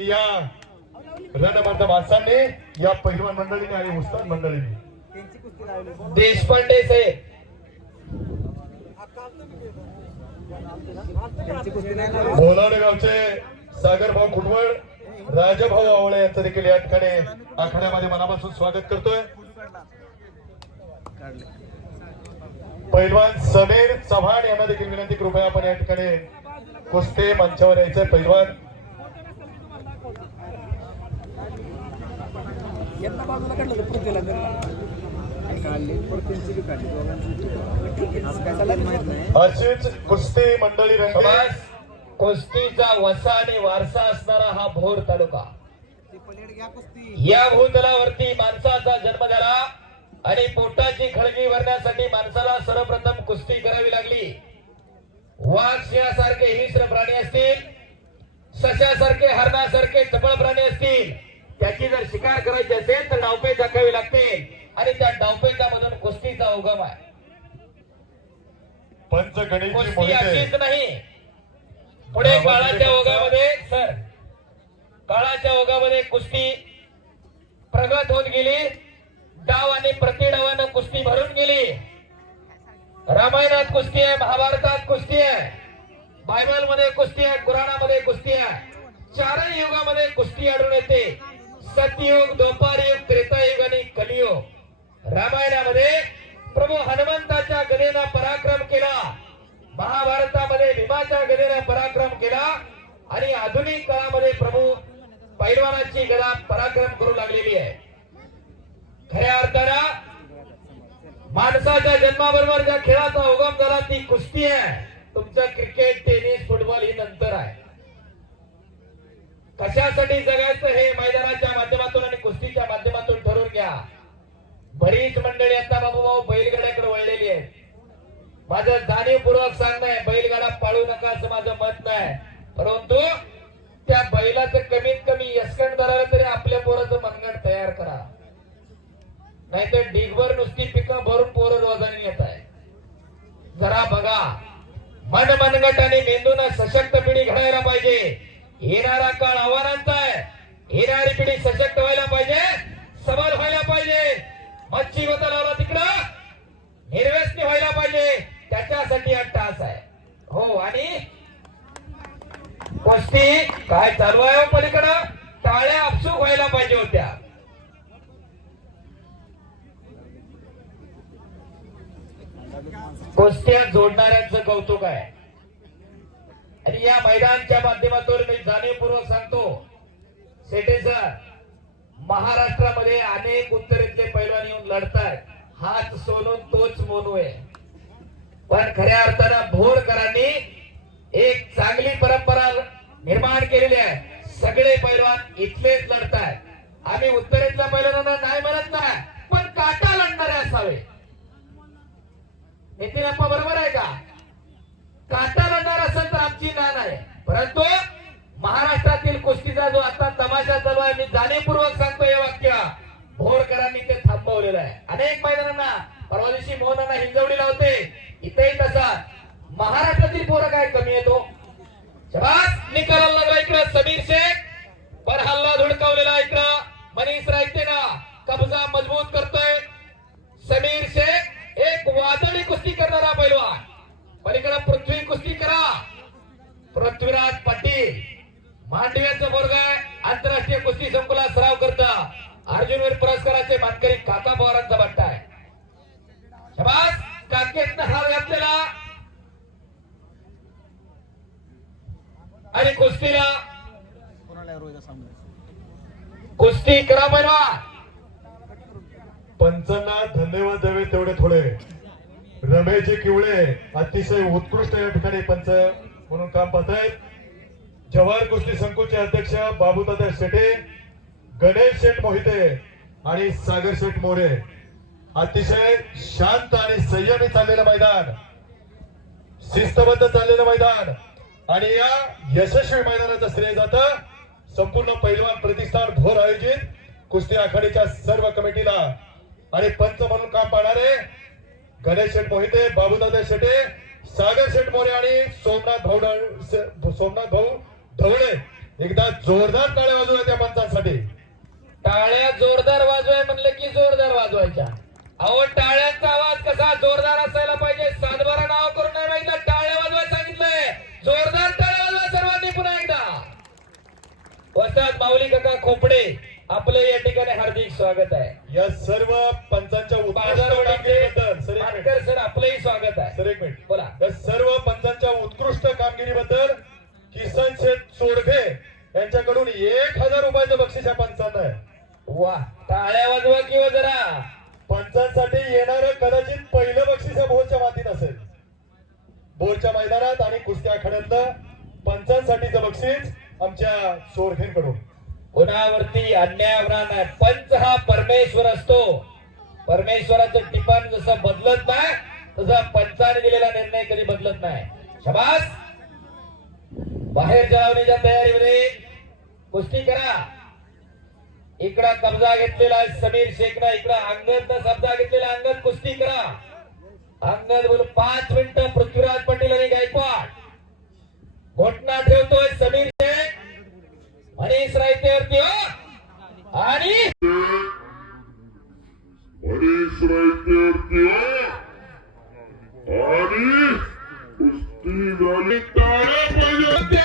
की या रणमर्द माणसांनी या पहिलवान मंडळीने आणि उस्ताद मंडळीने. देशपांडे साहेब बोलावणे गावचे सागर भाऊ कुटवळ राजाभाऊ आवळे यांचं देखील या ठिकाणी आखाड्यामध्ये मनापासून स्वागत करतोय. पैलवान समीर चव्हाण यांना देखील विनंती कृपया आपण या ठिकाणी कुस्ते मंचावर यायचं पैलवान यांना बाजूला काढलं तर पृथ्वीला काढली पृथ्वीची बी काढली दोघांची अशीच कुस्ती मंडळी कुस्तीचा वसा आणि वारसा असणारा हा भोर तालुका. या भूतलावरती माणसाचा जन्म झाला आणि पोटाची खळगी भरण्यासाठी माणसाला सर्वप्रथम कुस्ती करावी लागली. वाघ सिंहासारखे हिंस्र प्राणी असतील सशासारखे हरणासारखे चपळ प्राणी असतील त्याची जर शिकार करायची असेल तर डावपे दाखवावी लागते. आणि त्या डावपेचा मधून कुस्तीचा उगम आहे. पंच गणेशजी कुस्ती अशीच नाही. पुढे काळाच्या ओघामध्ये सर काळाच्या ओघामध्ये कुस्ती प्रगत होत गेली. डाव आणि प्रतिडावानं कुस्ती भरून गेली. रामायणात कुस्ती आहे महाभारतात कुस्ती आहे बायबलमध्ये कुस्ती आहे कुराणामध्ये कुस्ती आहे. चारही युगामध्ये कुस्ती आढळून येते. सत्ययुग द्वापारयुग त्रेतायुग आणि कलियुग. रामायणामध्ये प्रभू हनुमंताच्या गदेना पराक्रम केला. महाभारतामध्ये भीमाच्या गदेनं पराक्रम केला. आणि आधुनिक काळामध्ये प्रभू पैलवानाची गदा पराक्रम करू लागलेली आहे. खऱ्या अर्थानं माणसाच्या जन्माबरोबर ज्या खेळाचा उगम झाला ती कुस्ती आहे. तुमचं क्रिकेट टेनिस फुटबॉल ही नंतर आहे. कशासाठी जगायचं हे मैदानाच्या माध्यमातून आणि कुस्तीच्या माध्यमातून ठरवून घ्या. बरीच मंडळी आता बाबूभाऊ बैलगाड्याकडे वळलेली आहे माझं जाणीवपूर्वक सांगणं आहे बैलगाडा पाळू नका असं माझं मत नाही. परंतु त्या बैलाचं कमीत कमी यशकण धरायला तरी आपल्या पोराचं मनगण तयार करा. नाहीतर डी नुसती पिकं भरून पोरं रोजाने येत आहे जरा बघा मन मनगट आणि मेंदून सशक्त पिढी घडायला पाहिजे येणारा काळ आव्हानांचा आहे. येणारी पिढी सशक्त व्हायला पाहिजे सबल व्हायला पाहिजे. मच्छी लावला तिकडं निर्व्यसनी व्हायला पाहिजे. त्याच्यासाठी हा टास आहे. हो आणि कुस्ती काय चालू आहे हो पलीकडं? टाळ्या अपसूक व्हायला पाहिजे होत्या. कुस्त्या जोडणाऱ्यांचं कौतुक आहे. आणि या मैदानच्या माध्यमातून मी जाणीवपूर्वक सांगतो सेटे सर महाराष्ट्रामध्ये अनेक उत्तरेतले पैलवान येऊन लढतायत. हात सोलून तोच मोनू आहे. पण खऱ्या अर्थानं भोरकरांनी एक चांगली परंपरा निर्माण केलेली आहे. सगळे पैलवान इथलेच लढतायत. आम्ही उत्तरेतल्या पैलवानांना नाही म्हणत नाही पण काटा लढणारे असावे. नितीन अप्पा बरोबर आहे का? काटा परंतु महाराष्ट्रातील कुस्तीचा जो आता तमाशा चालू आहे मी जाणीवपूर्वक सांगतो हे वाक्य. भोरकरांनी ते थांबवलेलं आहे. अनेक मैदानांना परवा दिवशी मोहनांना हिंजवडीला होते. इथेही तसा. महाराष्ट्रातील पोरं काय कमी येतो हो? शबास निकालाला लागला इकडं समीर शेख. पर हल्ला धुडकावलेला इकडं. मनीष रायते ना कब्जा मजबूत करतोय. समीर शेख एक वादळी कुस्ती करणारा पैलवान. इकडं पृथ्वी कुस्ती करा. पृथ्वीराज पाटील. मांडव्याचं बोर्ग आहे. आंतरराष्ट्रीय कुस्ती संकुलात सराव करता. अर्जुनवीर पुरस्काराचे मानकरी काका पवारांचा बट्टा आहे. शबास. काकेतनं हार घातलेला. आणि कुस्तीला कुस्ती करा पैलवान पंचांना धन्यवाद द्यावे तेवढे थोडे. रमेश किवळे अतिशय उत्कृष्ट या ठिकाणी पंच. म्हणून काम पाहत आहेत जवाहर कुस्ती संकुलचे अध्यक्ष बाबूदादा शेटे गणेश शेठ मोहिते आणि सागर शेठ मोरे. अतिशय शांत आणि संयमी चाललेलं मैदान. शिस्तबद्ध चाललेलं मैदान. आणि या यशस्वी मैदानाचं श्रेय जातं संपूर्ण पैलवान प्रतिष्ठान भोर आयोजित कुस्ती आखाडीच्या सर्व कमिटीला. आणि पंच म्हणून काम पाहणारे गणेश शेठ मोहिते बाबूदादा शेटे सागर शेठ मोरे आणि सोमनाथ भाऊ सोमनाथ भाऊ ढवळे. एकदा जोरदार टाळ्या वाजवूया त्या पंचांसाठी. टाळ्या जोरदार वाजवाय म्हणलं की जोरदार वाजवायच्या. अहो टाळ्यांचा आवाज कसा जोरदार असायला पाहिजे? सातबारा नाव करून नाही माहिती टाळ्या वाजवाय सांगितलंय. जोरदार टाळ्या वाजवा सर्वांनी पुन्हा एकदा. वस्ताद माऊली काका खोपडे आपलं या ठिकाणी हार्दिक स्वागत आहे. या सर्व पंचांच्या बाजारवाडीचे सर आपलंही स्वागत आहे. सर एक मिनिट बोला या सर्व पंचांच्या उत्कृष्ट कामगिरीबद्दल किसन शेठ चोडगे यांच्याकडून एक हजार रुपयाचं बक्षीस या पंचांना आहे वा टाळ्या वाजवा किंवा जरा पंचांसाठी येणारं कदाचित पहिलं बक्षीस या भोरच्या मातीत असेल भोरच्या कुस्त्या आणि कुस्ती आखाड्यातलं पंचांसाठीचं बक्षीस आमच्या सोरखेंकडून. कुणावरती अन्याय होणार नाही पंच हा परमेश्वर असतो. परमेश्वराचं टिपण जसं बदलत नाही तसा पंचाने दिलेला निर्णय कधी बदलत नाही. शबास! बाहेर जळवण्याच्या तयारीमध्ये कुस्ती करा. इकडं कब्जा घेतलेला आहे समीर शेखनं इकडं अंगद कब्जा घेतलेला अंगद कुस्ती करा. अंगद बोल पाच मिनिटं पृथ्वीराज पटेल आणि गायकवाड. घोटना ठेवतोय समीर शेख मनीष रायतेवरती हो आणि मनीष रायतेवरती आणि कुस्ती झाली टाळ्या पाहिजे